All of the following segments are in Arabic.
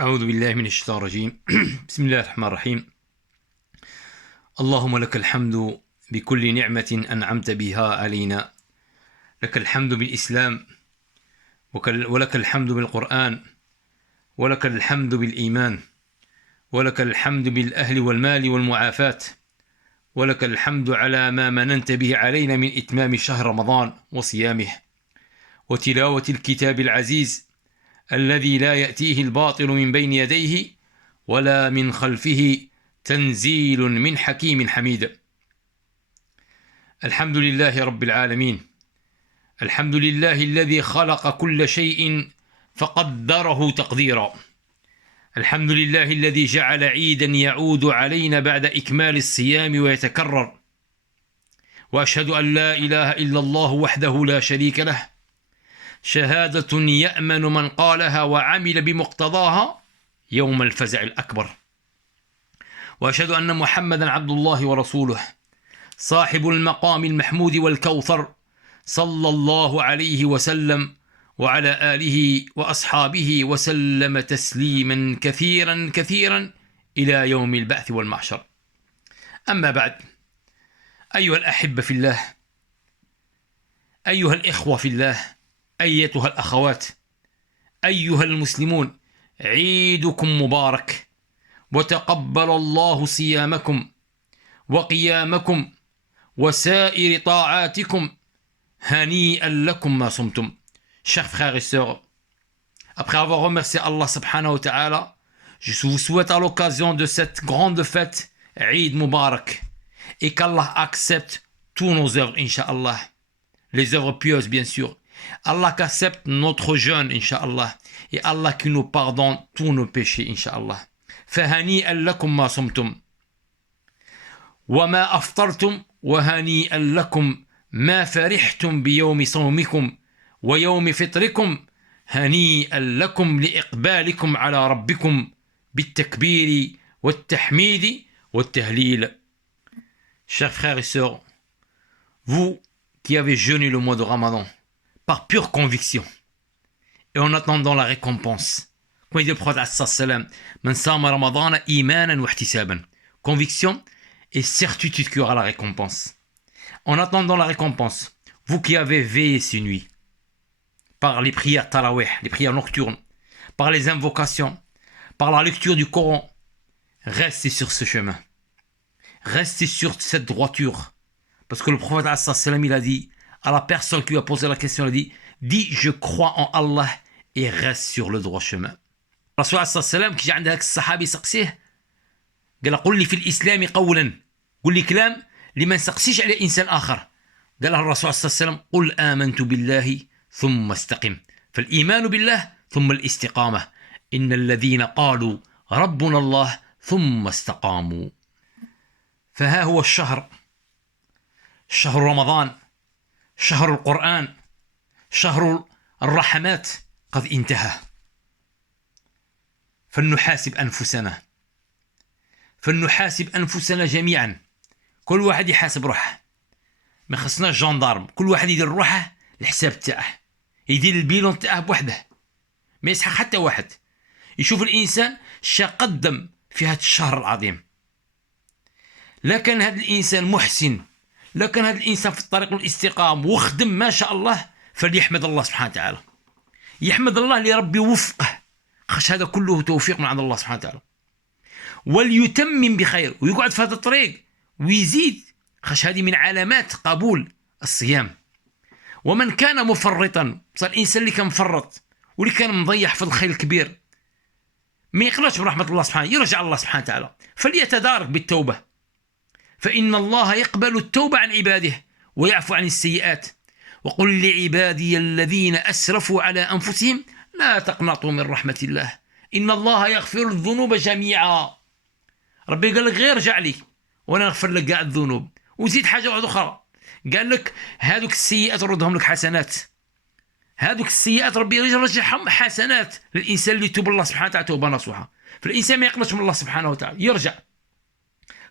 أعوذ بالله من الشيطان الرجيم. بسم الله الرحمن الرحيم. اللهم لك الحمد بكل نعمة أنعمت بها علينا، لك الحمد بالإسلام، ولك الحمد بالقرآن، ولك الحمد بالإيمان، ولك الحمد بالأهل والمال والمعافاة، ولك الحمد على ما مننت به علينا من إتمام شهر رمضان وصيامه وتلاوة الكتاب العزيز الذي لا يأتيه الباطل من بين يديه ولا من خلفه، تنزيل من حكيم حميد. الحمد لله رب العالمين، الحمد لله الذي خلق كل شيء فقدره تقديرا، الحمد لله الذي جعل عيدا يعود علينا بعد إكمال الصيام ويتكرر، وأشهد أن لا إله إلا الله وحده لا شريك له، شهادة يأمن من قالها وعمل بمقتضاها يوم الفزع الأكبر. وأشهد أن محمدا عبد الله ورسوله، صاحب المقام المحمود والكوثر، صلى الله عليه وسلم وعلى آله وأصحابه وسلم تسليما كثيرا كثيرا إلى يوم البعث والمحشر. أما بعد، أيها الأحبة في الله، أيها الإخوة في الله، أيتها الأخوات، أيها المسلمون، عيدكم مبارك، وتقبل الله صيامكم وقيامكم وسائر طاعاتكم، هنيئا لكم ما صمتم. Chers frères et sœurs, après avoir remercié Allah subhanahu wa ta'ala, je vous souhaite à l'occasion de cette grande fête Eid Mubarak, et qu'Allah accepte tous nos œuvres, Inch'Allah, les œuvres pieuses bien sûr. Allah qui accepte notre jeûne, Inch'Allah, et Allah qui nous pardonne tous nos péchés, Inch'Allah. فهنيئا لكم ما صمتم وما أفطرتم، وهنيئا لكم ما فرحتم بيوم صومكم ويوم فطركم، هنيئا لكم لإقبالكم على ربكم بالتكبير والتحميد والتهليل. Chers frères et sœurs, vous qui avez jeûné le mois de Ramadan par pure conviction et en attendant la récompense, comme dit le prophète sallam, man sama ramadana imanan wa ihtisaban, conviction et certitude qu'il y aura la récompense. En attendant la récompense, vous qui avez veillé ces nuits par les prières tarawih, les prières nocturnes, par les invocations, par la lecture du Coran, restez sur ce chemin, restez sur cette droiture, parce que le prophète sallam, il a dit à la personne qui lui a posé la question, il a dit: dis je crois en Allah et reste sur le droit chemin. الرسول عليه الصلاة والسلام كي جا عند هذاك الصحابي سقسيه، قال له قل لي في الإسلام قولا، قل لي كلام اللي ما نسقسيش على إنسان آخر. قال له الرسول عليه الصلاة والسلام: قل آمنت بالله ثم استقم. فالإيمان بالله ثم الاستقامة، إن الذين قالوا ربنا الله ثم استقاموا. فها هو الشهر، شهر رمضان، شهر القرآن، شهر الرحمات قد انتهى. فلنحاسب أنفسنا، فلنحاسب أنفسنا جميعا، كل واحد يحاسب روحه، ما خصناش جندارم، كل واحد يدير روحه الحساب تاعه، يدير البيلون تاعه بوحده، ما يسحق حتى واحد، يشوف الإنسان شا قدم في هذا الشهر العظيم. لا كان هذا الإنسان محسن، لا كان هذا الإنسان في الطريق والاستقامة وخدم ما شاء الله، فليحمد الله سبحانه وتعالى، يحمد الله اللي ربي وفقه، خش هذا كله توفيق من عند الله سبحانه وتعالى، وليتمم بخير، ويقعد في هذا الطريق ويزيد، خش هذه من علامات قبول الصيام. ومن كان مفرطا، صار الإنسان اللي كان مفرط واللي كان مضيع في الخير الكبير ما يقلقش من رحمة الله سبحانه، يرجع الله سبحانه وتعالى، فليتدارك بالتوبة، فإن الله يقبل التوبة عن عباده ويعفو عن السيئات. وقل لعبادي الذين أسرفوا على أنفسهم لا تقنطوا من رحمة الله إن الله يغفر الذنوب جميعا. ربي قال لك غير ارجع لي وانا نغفر لك كاع الذنوب. وزيد حاجه واحده اخرى، قال لك هذوك السيئات ردهم لك حسنات، هذوك السيئات ربي يرجعهم حسنات للانسان اللي يتوب الله سبحانه وتعالى توبه نصوحه. فالانسان ما يقنطش من الله سبحانه وتعالى، يرجع.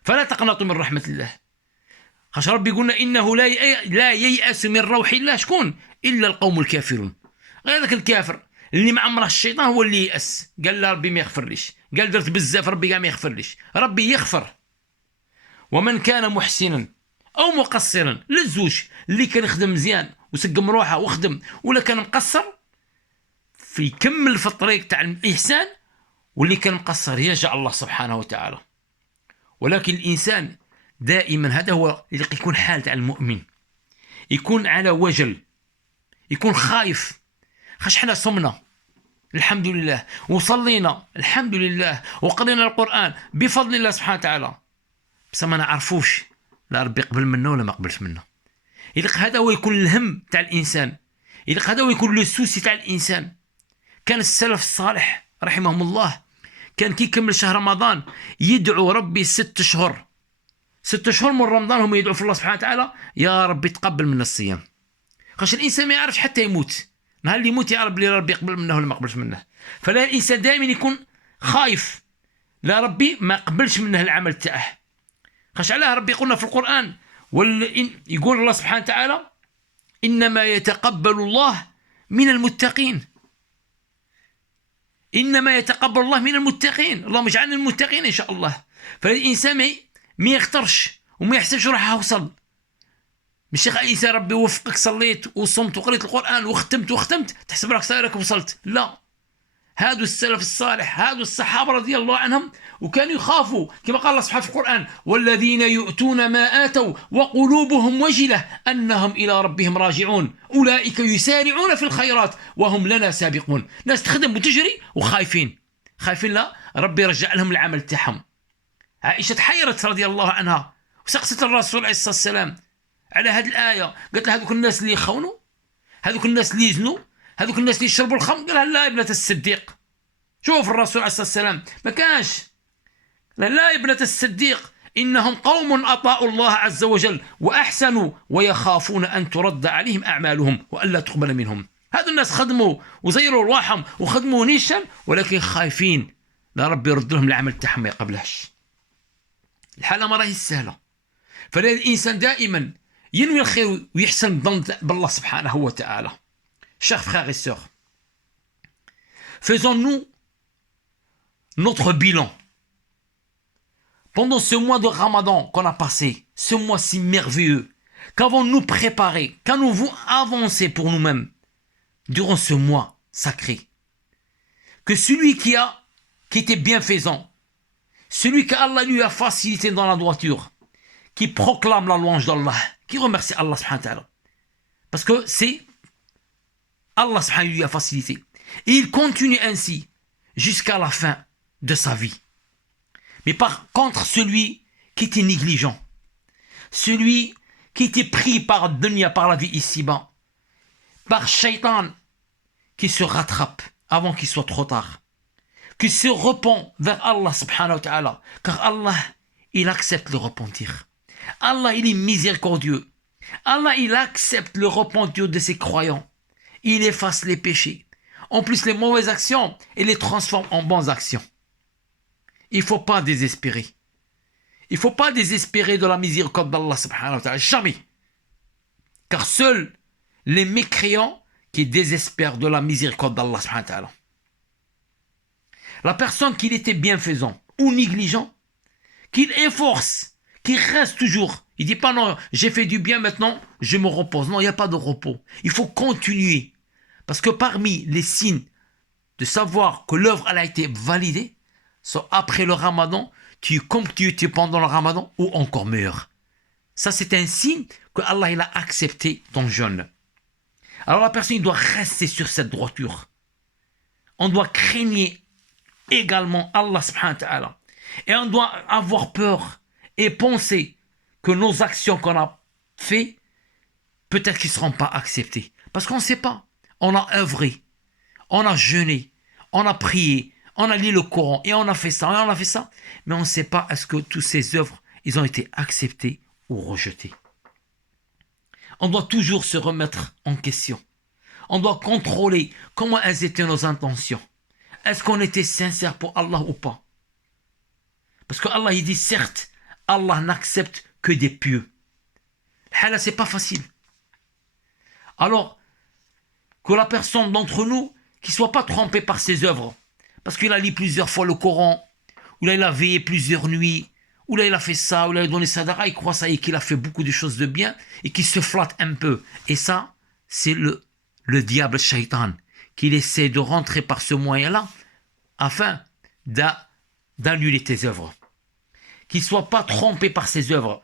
فلا تقنطوا من رحمه الله، خاش ربي قلنا انه لا ييأس من روح الله شكون؟ الا القوم الكافرون. غير ذاك الكافر اللي معمره الشيطان هو اللي يأس، قال لا ربي ما يغفرليش، قال درت بزاف ربي كاع ما يغفرليش. ربي يغفر. ومن كان محسنا او مقصرا للزوج، اللي كان يخدم مزيان وسقم روحه وخدم، ولا كان مقصر في يكمل في الطريق تاع الاحسان، واللي كان مقصر يرجع الله سبحانه وتعالى. ولكن الانسان دائما هذا هو اللي يكون حال تاع المؤمن، يكون على وجل، يكون خايف. خاش حنا صمنا الحمد لله، وصلينا الحمد لله، وقرينا القرآن بفضل الله سبحانه وتعالى، بس ما نعرفوش لا ربي يقبل منا ولا ما قبلش منا. يلق هذا هو يكون الهم تاع الانسان، يلق هذا هو يكون لو سوسي تاع الانسان. كان السلف الصالح رحمهم الله كان كي يكمل شهر رمضان يدعو ربي 6 شهور، 6 شهور من رمضان هم يدعو في الله سبحانه وتعالى يا ربي تقبل منا الصيام. خاش الانسان ما يعرفش حتى يموت، نهار اللي يموت يا ربي ربي يقبل منه ولا ما قبلش منه. فلا الانسان دائما يكون خايف لا ربي ما قبلش منه العمل تاعه. خاش علاه ربي يقولنا في القرآن، يقول الله سبحانه وتعالى إنما يتقبل الله من المتقين، إنما يتقبل الله من المتقين، اللهم اجعلنا من المتقين إن شاء الله. فالإنسان ما يختارش وما يحسبش روحه وصل. مش عيسى ربي وفقك صليت وصمت وقريت القرآن وختمت تحسب راك صايرك وصلت. لا، هادو السلف الصالح، هادو الصحابة رضي الله عنهم، وكانوا يخافوا كما قال الله سبحانه في القرآن والذين يؤتون ما آتوا وقلوبهم وجلة أنهم إلى ربهم راجعون أولئك يسارعون في الخيرات وهم لنا سابقون. ناس تخدم وتجري وخايفين، خايفين لا ربي يرجع لهم العمل تاعهم. عائشة تحيرت رضي الله عنها وسقست الرسول عليه الصلاة والسلام على هذه الآية، قالت له هذوك الناس اللي يخونوا، هذوك الناس اللي يزنوا، هذوك الناس اللي يشربوا الخمر. قال لا يا ابنة الصديق، شوف الرسول عليه الصلاة والسلام ما كانش لا يا ابنة الصديق إنهم قوم أطاعوا الله عز وجل وأحسنوا ويخافون أن ترد عليهم أعمالهم وألا تقبل منهم. هذو الناس خدموا وزيروا رواحهم وخدموا نيشا، ولكن خايفين لا ربي يرد لهم العمل تاعهم ما يقبلهش. الحالة ما راهي سهلة. فالإنسان دائما ينوي الخير ويحسن الظن بالله سبحانه وتعالى. Chers frères et sœurs, faisons-nous notre bilan. Pendant ce mois de Ramadan qu'on a passé, ce mois si merveilleux, qu'avons-nous préparé, qu'avons-nous avancé pour nous-mêmes durant ce mois sacré? Que celui qui était bienfaisant, celui qu'Allah lui a facilité dans la droiture, qui proclame la louange d'Allah, qui remercie Allah subhanahu wa ta'ala, parce que c'est Allah subhanahu wa ta'ala lui a facilité. Et il continue ainsi jusqu'à la fin de sa vie. Mais par contre, celui qui était négligent, celui qui était pris par dunya, par la vie ici-bas, par shaitan, qui se rattrape avant qu'il soit trop tard, qui se repent vers Allah subhanahu wa ta'ala, car Allah, il accepte le repentir. Allah, il est miséricordieux. Allah, il accepte le repentir de ses croyants. Il efface les péchés. En plus, les mauvaises actions, il les transforme en bonnes actions. Il ne faut pas désespérer. Il ne faut pas désespérer de la miséricorde d'Allah subhanahu wa ta'ala. Jamais. Car seuls les mécréants qui désespèrent de la miséricorde d'Allah subhanahu wa ta'ala. La personne qui était bienfaisant ou négligent, qu'il efforce, qu'il reste toujours. Il ne dit pas non, j'ai fait du bien maintenant, je me repose. Non, il n'y a pas de repos. Il faut continuer. Parce que parmi les signes de savoir que l'œuvre a été validée, c'est après le ramadan, tu es comme tu étais pendant le ramadan ou encore meilleur. Ça, c'est un signe que Allah il a accepté ton jeûne. Alors la personne il doit rester sur cette droiture. On doit craigner également Allah subhanahu wa ta'ala. Et on doit avoir peur et penser que nos actions qu'on a fait, peut-être qu'ils ne seront pas acceptées. Parce qu'on ne sait pas. On a œuvré, on a jeûné, on a prié, on a lu le Coran, et on a fait ça, et on a fait ça. Mais on ne sait pas est-ce que toutes ces œuvres, ils ont été acceptées ou rejetées. On doit toujours se remettre en question. On doit contrôler comment elles étaient nos intentions. Est-ce qu'on était sincère pour Allah ou pas? Parce que Allah, il dit, certes, Allah n'accepte que des pieux. Là, c'est pas facile. Alors, que la personne d'entre nous, qu'il ne soit pas trompé par ses œuvres. Parce qu'il a lu plusieurs fois le Coran, ou là il a veillé plusieurs nuits, ou là il a fait ça, ou là il a donné sadara, il croit ça et qu'il a fait beaucoup de choses de bien, et qu'il se flatte un peu. Et ça, c'est le diable shaitan, qu'il essaie de rentrer par ce moyen-là, afin d'annuler tes œuvres. Qu'il ne soit pas trompé par ses œuvres,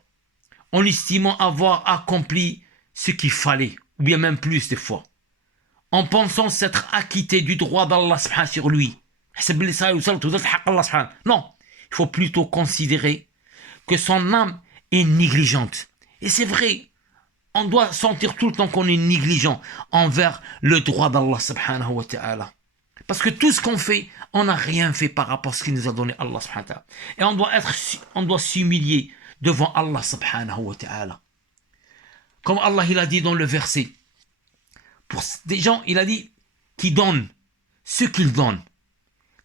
en estimant avoir accompli ce qu'il fallait, ou bien même plus des fois, en pensant s'être acquitté du droit d'Allah sur lui. Non, il faut plutôt considérer que son âme est négligente. Et c'est vrai, on doit sentir tout le temps qu'on est négligent envers le droit d'Allah subhanahu wa ta'ala. Parce que tout ce qu'on fait, on n'a rien fait par rapport à ce qu'il nous a donné Allah subhanahu wa ta'ala. Et on doit s'humilier devant Allah subhanahu wa ta'ala. Comme Allah il a dit dans le verset, pour des gens, il a dit qu'ils donnent ce qu'ils donnent,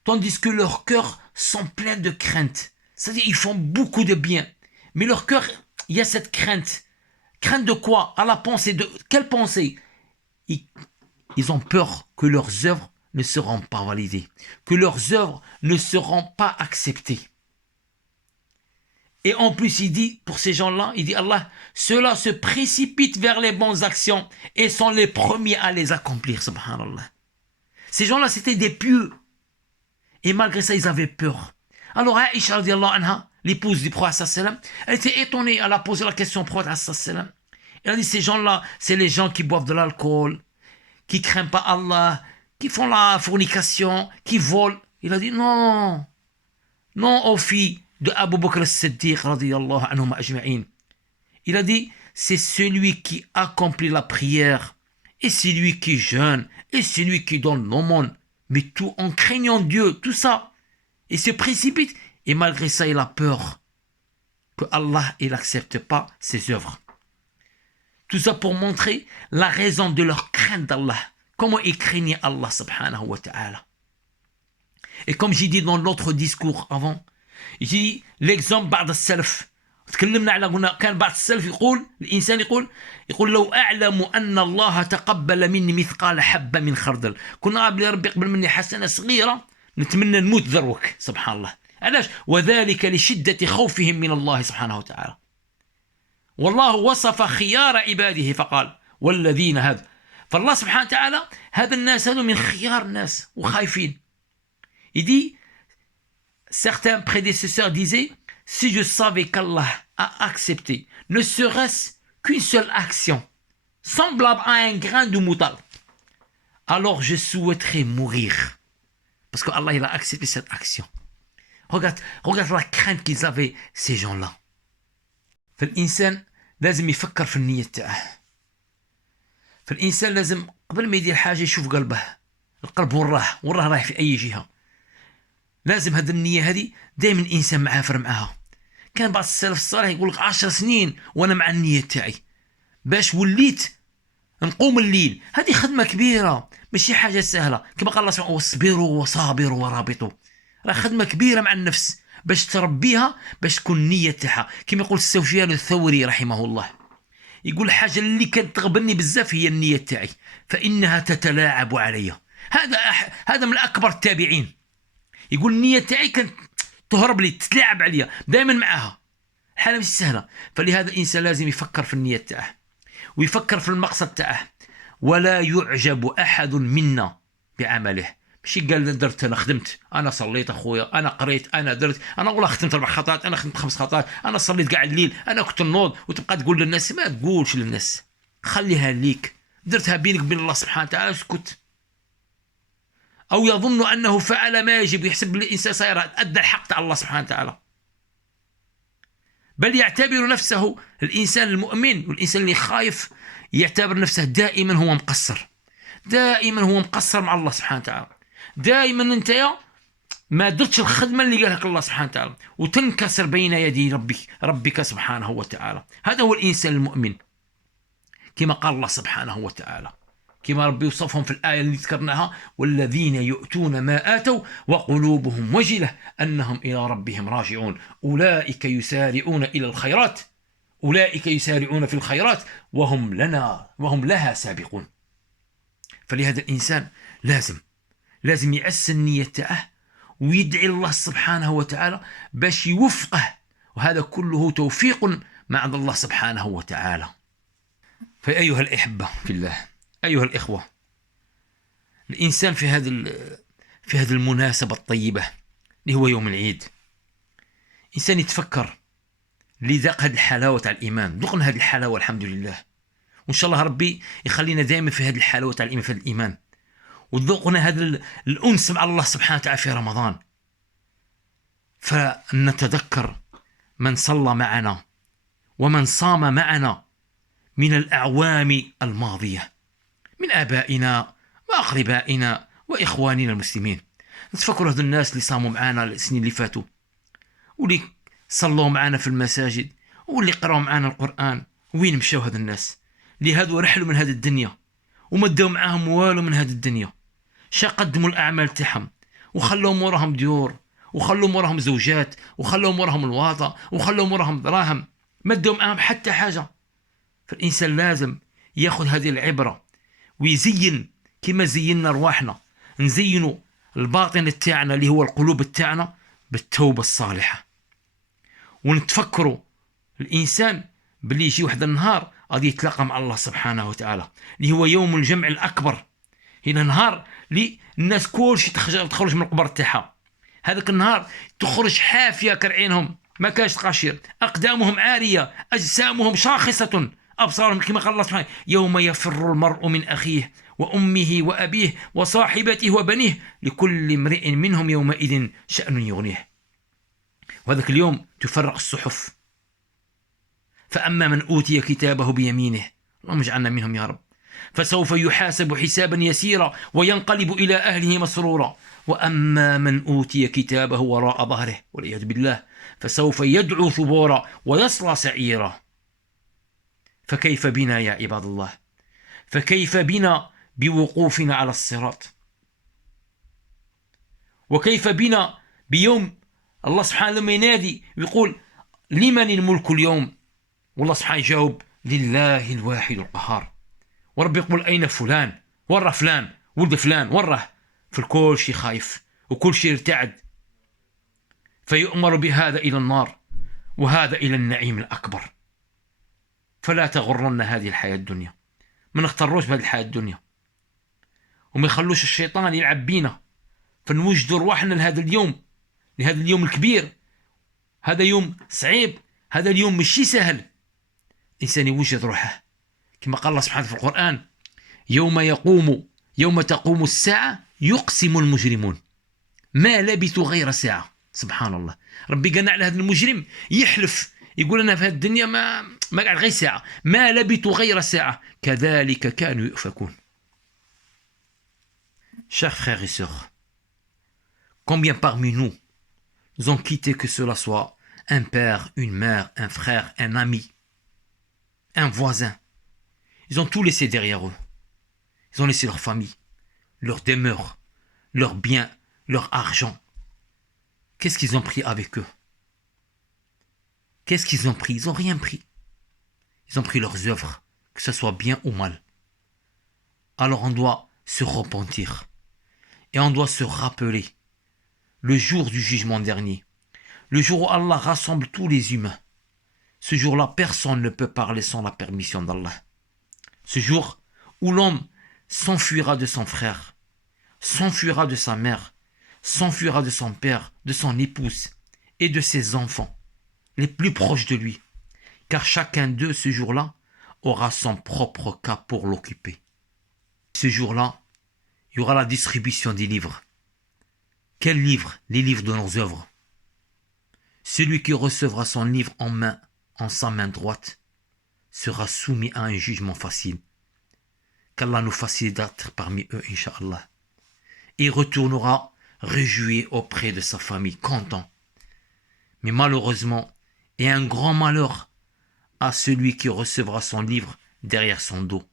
tandis que leurs cœurs sont pleins de crainte. C'est-à-dire ils font beaucoup de bien, mais leur cœur, il y a cette crainte. Crainte de quoi? À la pensée de quelle pensée? Ils ont peur que leurs œuvres ne seront pas validées, que leurs œuvres ne seront pas acceptées. Et en plus, il dit, pour ces gens-là, il dit Allah, ceux-là se précipitent vers les bonnes actions et sont les premiers à les accomplir, subhanallah. Ces gens-là, c'était des pieux. Et malgré ça, ils avaient peur. Alors, Aïcha, radiallahu anha, l'épouse du prophète sallam, elle était étonnée, elle a posé la question au prophète sallam. Elle a dit, ces gens-là, c'est les gens qui boivent de l'alcool, qui craignent pas Allah, qui font la fornication, qui volent. Il a dit, non, non aux filles de Abu Bakr as-Siddiq radiyallahu anhum ajma'in. Il a dit, c'est celui qui accomplit la prière, et celui qui jeûne, et celui qui donne l'aumône, mais tout en craignant Dieu, tout ça. Il se précipite, et malgré ça, il a peur que Allah, il n'accepte pas ses œuvres. Tout ça pour montrer la raison de leur crainte d'Allah. Comment ils craignaient Allah subhanahu wa ta'ala. Et comme j'ai dit dans l'autre discours avant, j'ai dit l'exemple بعض السلف. تكلمنا على قلنا كان بعض السلف يقول الإنسان يقول لو أعلم أن الله تقبل مني مثقال حبة من خردل كنا قبل ربي يقبل مني حسنة صغيرة نتمنى نموت ذروك سبحان الله. علاش؟ وذلك لشدة خوفهم من الله سبحانه وتعالى. والله وصف خيار عباده فقال والذين هذا. فالله سبحانه وتعالى هذا الناس هذو من خيار الناس وخايفين. Il dit, certains prédécesseurs disaient, si je savais qu'Allah a accepté, ne serait-ce qu'une seule action, semblable à un grain de moutarde, alors je souhaiterais mourir. Parce que Allah il a accepté cette action. Regarde la crainte qu'ils avaient, ces gens-là. فالإنسان لازم يفكر في النية تاعه. فالإنسان لازم قبل ما يدير حاجة يشوف قلبه. القلب وراه رايح في أي جهة. لازم هذه النية هذه دائما الإنسان معافر معها. كان بعض السلف الصالح يقول لك 10 سنين وأنا مع النية تاعي باش وليت نقوم الليل. هذه خدمة كبيرة ماشي حاجة سهلة. كما قال الله سبحانه واصبروا وصابروا ورابطوا. راه خدمة كبيرة مع النفس باش تربيها باش تكون النية تاعها. كما يقول سفيان الثوري رحمه الله يقول الحاجة اللي كانت تغبني بزاف هي النية تاعي فإنها تتلاعب علي. هذا من أكبر التابعين. يقول النية تاعي كانت تهرب لي تتلاعب عليا دائما معها. الحالة مش سهلة. فلهذا الإنسان لازم يفكر في النية تاعه ويفكر في المقصد تاعه ولا يعجب أحد منا بعمله. ماشي قال درت انا خدمت انا صليت اخويا انا قريت انا درت انا والله خدمت 4 خطات انا خدمت 5 خطات انا صليت كاع الليل انا كنت نوض وتبقى تقول للناس. ما تقولش للناس خليها ليك درتها بينك وبين الله سبحانه وتعالى اسكت. او يظن انه فعل ما يجب يحسب الانسان صاير ادى الحق تاع الله سبحانه وتعالى. بل يعتبر نفسه الانسان المؤمن والانسان اللي خايف يعتبر نفسه دائما هو مقصر. دائما هو مقصر مع الله سبحانه وتعالى. دائما انت ما درتش الخدمه اللي قالها الله سبحانه وتعالى وتنكسر بين يدي ربك سبحانه وتعالى. هذا هو الانسان المؤمن كما قال الله سبحانه وتعالى. كما ربي يوصفهم في الايه اللي ذكرناها والذين يؤتون ما اتوا وقلوبهم وجله انهم الى ربهم راجعون اولئك يسارعون الى الخيرات اولئك يسارعون في الخيرات وهم لها سابقون. فلهذا الانسان لازم لازم يعسن النية تاعه ويدعي الله سبحانه وتعالى باش يوفقه، وهذا كله توفيق من عند الله سبحانه وتعالى. فأيها الأحبة في الله، أيها الإخوة، الإنسان في هذه المناسبة الطيبة اللي هو يوم العيد، إنسان يتفكر اللي ذاق هذه الحلاوة تاع الإيمان. ذقنا هذه الحلاوة الحمد لله، وإن شاء الله ربي يخلينا دائما في هذه الحلاوة تاع الإيمان، في الإيمان، وذوقنا هذا الأنس مع الله سبحانه وتعالى في رمضان. فنتذكر من صلى معنا ومن صام معنا من الأعوام الماضية، من آبائنا وأقربائنا وإخواننا المسلمين. نتفكر هذو الناس اللي صاموا معنا السنين اللي فاتوا، واللي صلوا معنا في المساجد، واللي قرأوا معنا القرآن. وين مشاو هذو الناس اللي هادو رحلوا من هذه الدنيا وما داو معاهم والو من هذه الدنيا؟ شا قدموا الأعمال تاعهم وخلوا موراهم ديور، وخلوا موراهم زوجات، وخلوا موراهم الواطة، وخلوا موراهم دراهم، ما داو معاهم حتى حاجة. فالإنسان لازم ياخذ هذه العبرة ويزين كما زينا رواحنا، نزينوا الباطن تاعنا اللي هو القلوب تاعنا بالتوبة الصالحة، ونتفكروا الإنسان باللي يجي واحد النهار غادي يتلاقى مع الله سبحانه وتعالى، اللي هو يوم الجمع الأكبر. هنا نهار اللي الناس كلشي تخرج من القبر تاعها، هذاك النهار تخرج حافية كرعينهم، ما كاش تقاشير، أقدامهم عارية، أجسامهم شاخصة، أبصارهم كما قال الله سبحانه: يوم يفر المرء من أخيه وأمه وأبيه وصاحبته وبنيه لكل امرئ منهم يومئذ شأن يغنيه. وهذاك اليوم تفرق الصحف، فأما من أوتي كتابه بيمينه، اللهم اجعلنا منهم يا رب، فسوف يحاسب حسابا يسيرا وينقلب إلى أهله مسرورا، وأما من أوتي كتابه وراء ظهره والعياذ بالله فسوف يدعو ثبورا ويصلى سعيرا. فكيف بنا يا عباد الله؟ فكيف بنا بوقوفنا على الصراط؟ وكيف بنا بيوم الله سبحانه لما ينادي ويقول: لمن الملك اليوم؟ والله سبحانه يجاوب: لله الواحد القهار. ورب يقول: أين فلان؟ ورا فلان، ولد فلان، وراه. فالكل شيء خايف وكل شيء ارتعد، فيؤمر بهذا إلى النار وهذا إلى النعيم الأكبر. فلا تغرن هذه الحياة الدنيا، ما نختاروش بهذه الحياة الدنيا، وما يخلوش الشيطان يلعب بينا، فنوجدوا رواحنا لهذا اليوم، لهذا اليوم الكبير. هذا يوم صعيب، هذا اليوم مش سهل. إنسان يوجد روحه كما قال الله سبحانه في القرآن: يوم تقوم الساعة يقسم المجرمون ما لبثوا غير ساعة. سبحان الله، ربي قالنا على هذا المجرم يحلف يقول لنا في هذه الدنيا ما قاعد غير ساعة، ما لبثوا غير ساعة كذلك كانوا يؤفكون. Chers frères et sœurs, combien parmi nous ont quitté, que cela soit un père, une mère, un frère, un ami, un voisin, ils ont tout laissé derrière eux. Ils ont laissé leur famille, leur demeure, leurs biens, leur argent. Qu'est-ce qu'ils ont pris avec eux? Qu'est-ce qu'ils ont pris? Ils n'ont rien pris. Ils ont pris leurs œuvres, que ce soit bien ou mal. Alors on doit se repentir. Et on doit se rappeler le jour du jugement dernier, le jour où Allah rassemble tous les humains. Ce jour-là, personne ne peut parler sans la permission d'Allah. Ce jour où l'homme s'enfuira de son frère, s'enfuira de sa mère, s'enfuira de son père, de son épouse et de ses enfants, les plus proches de lui, car chacun d'eux, ce jour-là, aura son propre cas pour l'occuper. Ce jour-là, il y aura la distribution des livres. Quels livres? Les livres de nos œuvres. Celui qui recevra son livre en sa main droite, sera soumis à un jugement facile. Qu'Allah nous facilite d'être parmi eux, Inch'Allah. Et retournera réjoui auprès de sa famille, content. Mais malheureusement, et un grand malheur à celui qui recevra son livre derrière son dos.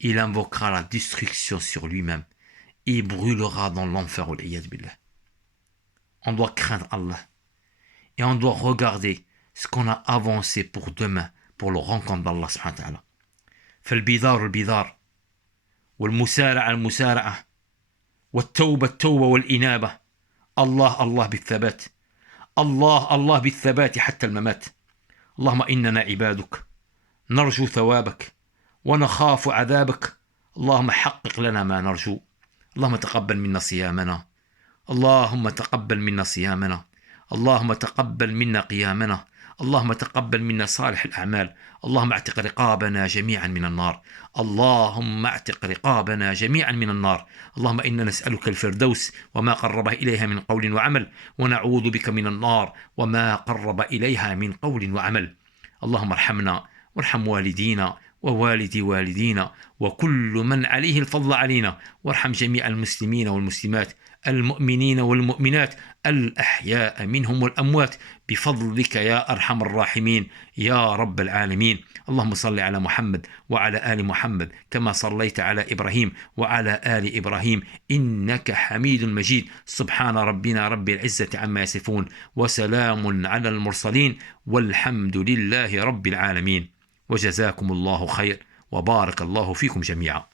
Il invoquera la destruction sur lui-même et brûlera dans l'enfer. On doit craindre Allah et on doit regarder ce qu'on a avancé pour demain, pour le rencontre d'Allah subhanahu wa ta'ala. فالبذار البذار والمسارعة المسارعة والتوبة التوبة والإنابة. الله الله بالثبات، الله الله بالثبات حتى الممات. اللهم إننا عبادك نرجو ثوابك ونخاف عذابك، اللهم حقق لنا ما نرجو. اللهم تقبل منا صيامنا، اللهم تقبل منا صيامنا، اللهم تقبل منا قيامنا، اللهم تقبل منا صالح الأعمال. اللهم اعتق رقابنا جميعا من النار، اللهم اعتق رقابنا جميعا من النار. اللهم إنا نسألك الفردوس وما قرب إليها من قول وعمل، ونعوذ بك من النار وما قرب إليها من قول وعمل. اللهم ارحمنا وارحم والدينا ووالدي والدينا وكل من عليه الفضل علينا، وارحم جميع المسلمين والمسلمات، المؤمنين والمؤمنات، الأحياء منهم والأموات، بفضلك يا أرحم الراحمين يا رب العالمين. اللهم صل على محمد وعلى آل محمد كما صليت على إبراهيم وعلى آل إبراهيم إنك حميد مجيد. سبحان ربنا رب العزة عما يصفون، وسلام على المرسلين، والحمد لله رب العالمين. وجزاكم الله خير، وبارك الله فيكم جميعا.